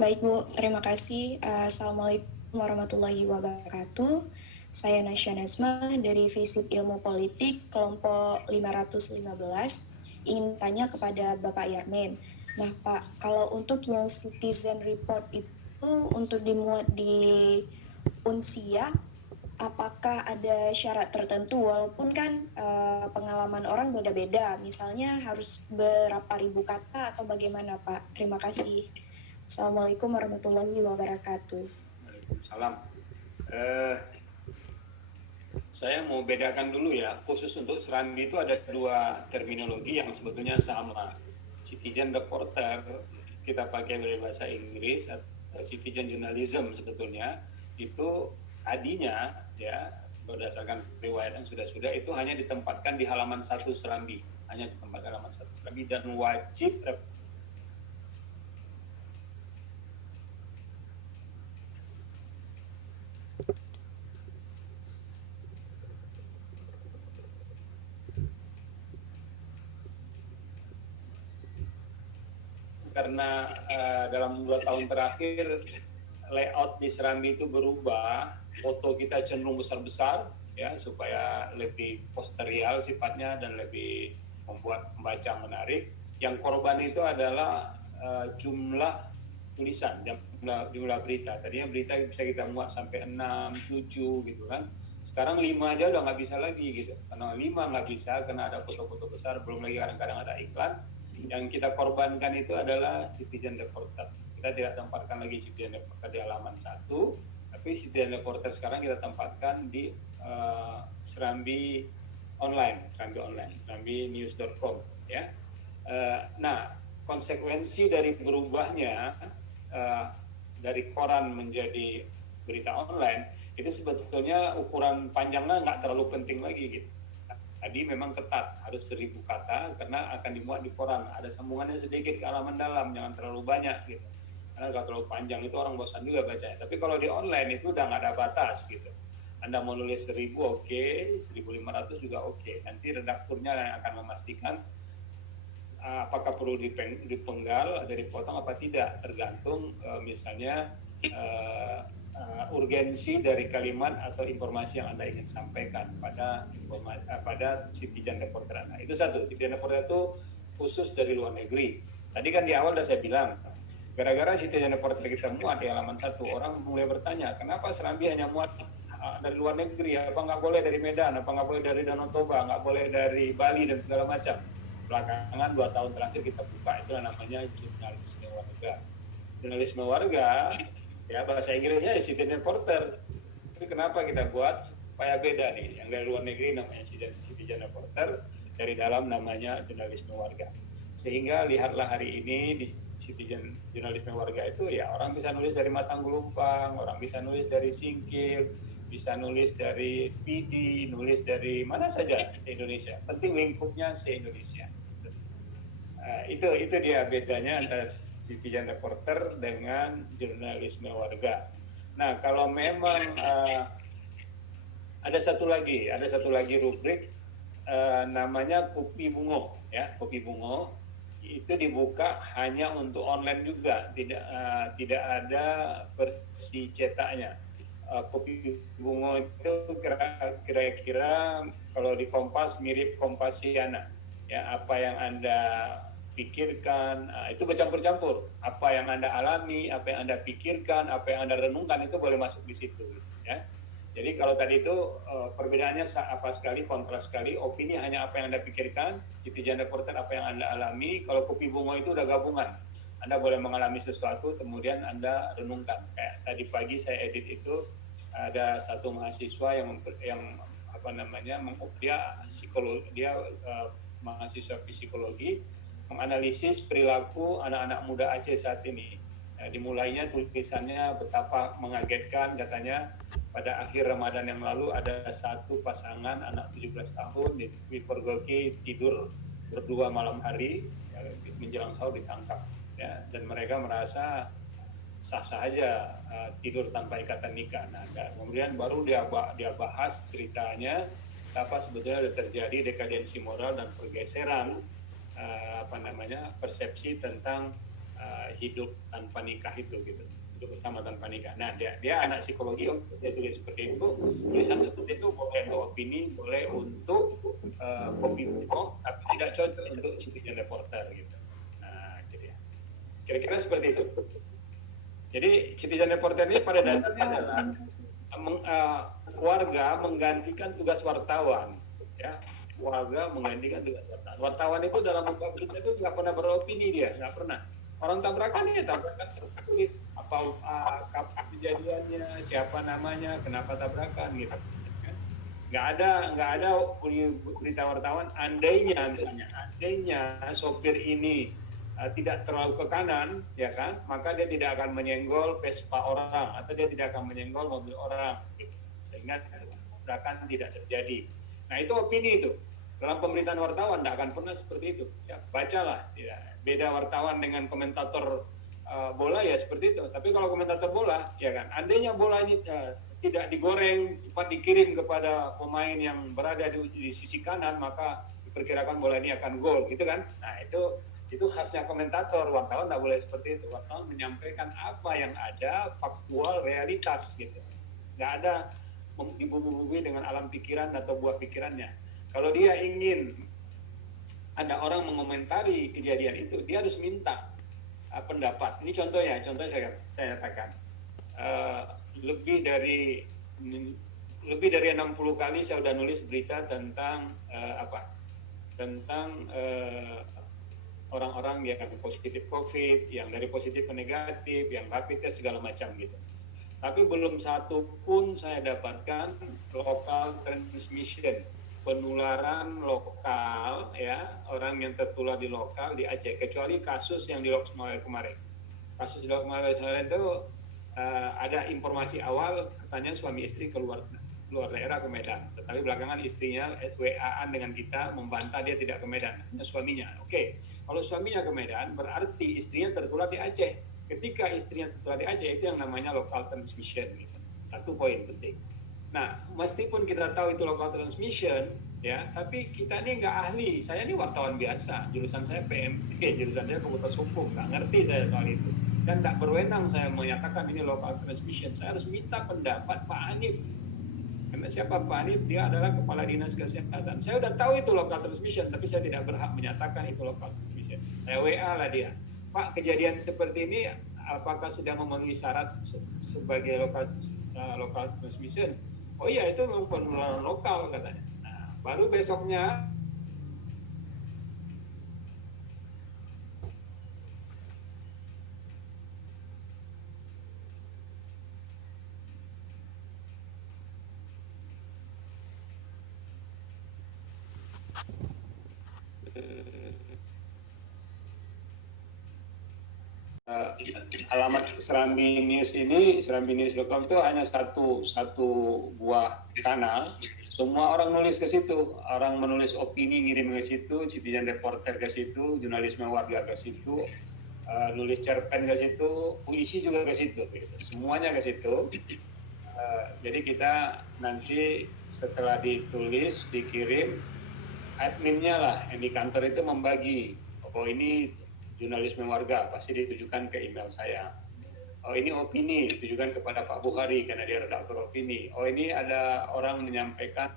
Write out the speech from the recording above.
Baik Bu, terima kasih. Assalamualaikum warahmatullahi wabarakatuh. Saya Nasya Nazma dari FISIP Ilmu Politik kelompok 515. Ingin tanya kepada Bapak Yarmin. Nah Pak, kalau untuk yang citizen report itu untuk dimuat di Unsia, apakah ada syarat tertentu? Walaupun kan pengalaman orang beda-beda, misalnya harus berapa ribu kata atau bagaimana Pak? Terima kasih. Assalamualaikum warahmatullahi wabarakatuh. Waalaikumsalam. Saya mau bedakan dulu ya, khusus untuk Serambi itu ada dua terminologi yang sebetulnya sama. Citizen reporter kita pakai dari bahasa Inggris, atau citizen journalism sebetulnya itu tadinya ya berdasarkan riwayat yang sudah itu hanya ditempatkan di halaman 1 Serambi, hanya ditempatkan di halaman 1 Serambi dan wajib karena dalam 2 tahun terakhir layout di Serambi itu berubah, foto kita cenderung besar-besar ya supaya lebih posterial sifatnya dan lebih membuat pembaca menarik. Yang korban itu adalah jumlah tulisan, jumlah berita. Tadinya berita bisa kita muat sampai 6, 7 gitu kan. Sekarang 5 aja udah nggak bisa lagi gitu. Karena 5 nggak bisa, karena ada foto-foto besar, belum lagi kadang-kadang ada iklan. Yang kita korbankan itu adalah citizen reporter. Kita tidak tempatkan lagi citizen reporter di halaman 1, tapi citizen reporter sekarang kita tempatkan di Serambi online, Serambi news.com ya. Nah, konsekuensi dari berubahnya dari koran menjadi berita online itu sebetulnya ukuran panjangnya nggak terlalu penting lagi gitu. Tadi memang ketat, harus 1000 kata karena akan dimuat di koran. Ada sambungannya sedikit ke halaman dalam, jangan terlalu banyak gitu. Karena kalau terlalu panjang itu orang bosan juga bacanya. Tapi kalau di online itu udah nggak ada batas gitu. Anda mau nulis 1000 oke, 1500 juga oke. Nanti redakturnya yang akan memastikan apakah perlu dipenggal atau dipotong apa tidak, tergantung misalnya urgensi dari kalimat atau informasi yang Anda ingin sampaikan pada citizen reporter Anda. Itu satu, citizen reporter itu khusus dari luar negeri. Tadi kan di awal sudah saya bilang, gara-gara citizen reporter kita muat di halaman 1, orang mulai bertanya, kenapa Serambi hanya muat dari luar negeri? Apa nggak boleh dari Medan? Apa nggak boleh dari Danau Toba? Nggak boleh dari Bali dan segala macam? Belakangan 2 tahun terakhir kita buka itu namanya jurnalisme warga. Jurnalisme warga ya bahasa Inggrisnya citizen reporter. Tapi kenapa kita buat supaya beda nih? Yang dari luar negeri namanya citizen reporter, dari dalam namanya jurnalisme warga. Sehingga lihatlah hari ini di citizen jurnalisme warga itu ya orang bisa nulis dari Matanggulumpang, orang bisa nulis dari Singkil, bisa nulis dari PD, nulis dari mana saja di Indonesia. Penting lingkupnya se-Indonesia. Itu dia bedanya antara citizen reporter dengan jurnalisme warga. Nah, kalau memang ada satu lagi rubrik namanya Kopi Bungo ya, Kopi Bungo itu dibuka hanya untuk online juga, tidak ada versi cetaknya. Kopi Bungo itu kira-kira kalau di Kompas mirip Kompasiana ya, apa yang Anda pikirkan, itu bercampur-campur. Apa yang Anda alami, apa yang Anda pikirkan, apa yang Anda renungkan itu boleh masuk di situ ya. Jadi kalau tadi itu perbedaannya apa sekali, kontras sekali. Opini hanya apa yang Anda pikirkan, citizen reporter apa yang Anda alami. Kalau Kopi Bungo itu udah gabungan. Anda boleh mengalami sesuatu kemudian Anda renungkan. Kayak tadi pagi saya edit itu ada satu mahasiswa yang dia mahasiswa psikologi menganalisis perilaku anak-anak muda Aceh saat ini. Dimulainya tulisannya betapa mengagetkan, katanya pada akhir Ramadan yang lalu ada satu pasangan anak 17 tahun dipergoki tidur berdua malam hari, menjelang sahur ditangkap ya, dan mereka merasa sah-sah aja tidur tanpa ikatan nikah. Nah, kemudian baru dia bahas ceritanya apa sebetulnya sudah terjadi dekadensi moral dan pergeseran persepsi tentang hidup tanpa nikah itu gitu, hidup bersama tanpa nikah. Nah dia anak psikologi, dia tulis seperti itu. Tulisan seperti itu boleh untuk opini, boleh untuk kopi buku, tapi tidak cocok untuk citizen reporter gitu. Nah jadi kira-kira seperti itu. Jadi citizen reporter ini pada dasarnya adalah warga menggantikan tugas wartawan, ya. Warga menggantikan tugas wartawan. Wartawan itu dalam membuat berita itu nggak pernah beropini, dia nggak pernah. Orang tabrakan ya tabrakan tulis apa kapan kejadiannya, siapa namanya, kenapa tabrakan gitu. Nggak ada berita wartawan. Andainya sopir ini tidak terlalu ke kanan, ya kan, maka dia tidak akan menyenggol Vespa orang atau dia tidak akan menyenggol mobil orang, gitu. Sehingga tabrakan tidak terjadi. Nah itu opini itu. Dalam pemberitaan wartawan tidak akan pernah seperti itu. Ya, bacalah. Ya. Beda wartawan dengan komentator bola ya seperti itu. Tapi kalau komentator bola, ya kan, andainya bola ini tidak digoreng, cepat dikirim kepada pemain yang berada di sisi kanan, maka diperkirakan bola ini akan gol, gitu kan? Nah itu khasnya komentator. Wartawan tidak boleh seperti itu. Wartawan menyampaikan apa yang ada, faktual, realitas, gitu. Nggak ada dibubuhi dengan alam pikiran atau buah pikirannya. Kalau dia ingin ada orang mengomentari kejadian itu, dia harus minta pendapat. Ini contohnya saya katakan. Lebih dari 60 kali saya sudah nulis berita tentang tentang orang-orang yang positif COVID, yang dari positif ke negatif, yang rapid test segala macam gitu. Tapi belum satu pun saya dapatkan local transmission, penularan lokal, ya, orang yang tertular di lokal di Aceh, kecuali kasus yang di Lok Semarang kemarin. Kasus di Lok Semarang itu ada informasi awal katanya suami istri keluar daerah ke Medan, tetapi belakangan istrinya WA-an dengan kita membantah dia tidak ke Medan, hanya suaminya. Oke, kalau suaminya ke Medan berarti istrinya tertular di Aceh. Ketika istrinya tertular di Aceh, itu yang namanya local transmission. Gitu. Satu poin penting. Nah, meskipun kita tahu itu local transmission, ya, tapi kita ini nggak ahli. Saya ini wartawan biasa, jurusan saya PMP, jurusan saya Fakultas Hukum, nggak ngerti saya soal itu. Dan tak berwenang saya menyatakan ini local transmission. Saya harus minta pendapat Pak Hanif. Karena siapa Pak Hanif? Dia adalah Kepala Dinas Kesehatan. Saya udah tahu itu local transmission, tapi saya tidak berhak menyatakan itu local transmission. Saya WA lah dia. Pak, kejadian seperti ini apakah sudah memenuhi syarat sebagai local transmission? Oh iya, itu memang penularan lokal katanya. Nah, baru besoknya alamat Serambi News ini, serambinews.com itu hanya satu buah kanal. Semua orang nulis ke situ, orang menulis opini ngirim ke situ, citizen reporter ke situ, jurnalisme warga ke situ, nulis cerpen ke situ, puisi juga ke situ, gitu. Semuanya ke situ. Jadi kita nanti setelah ditulis, dikirim, adminnya lah yang di kantor itu membagi. Oh ini jurnalisme warga, pasti ditujukan ke email saya. Oh ini opini, ditujukan kepada Pak Bukhari karena dia redaktur opini. Oh ini ada orang menyampaikan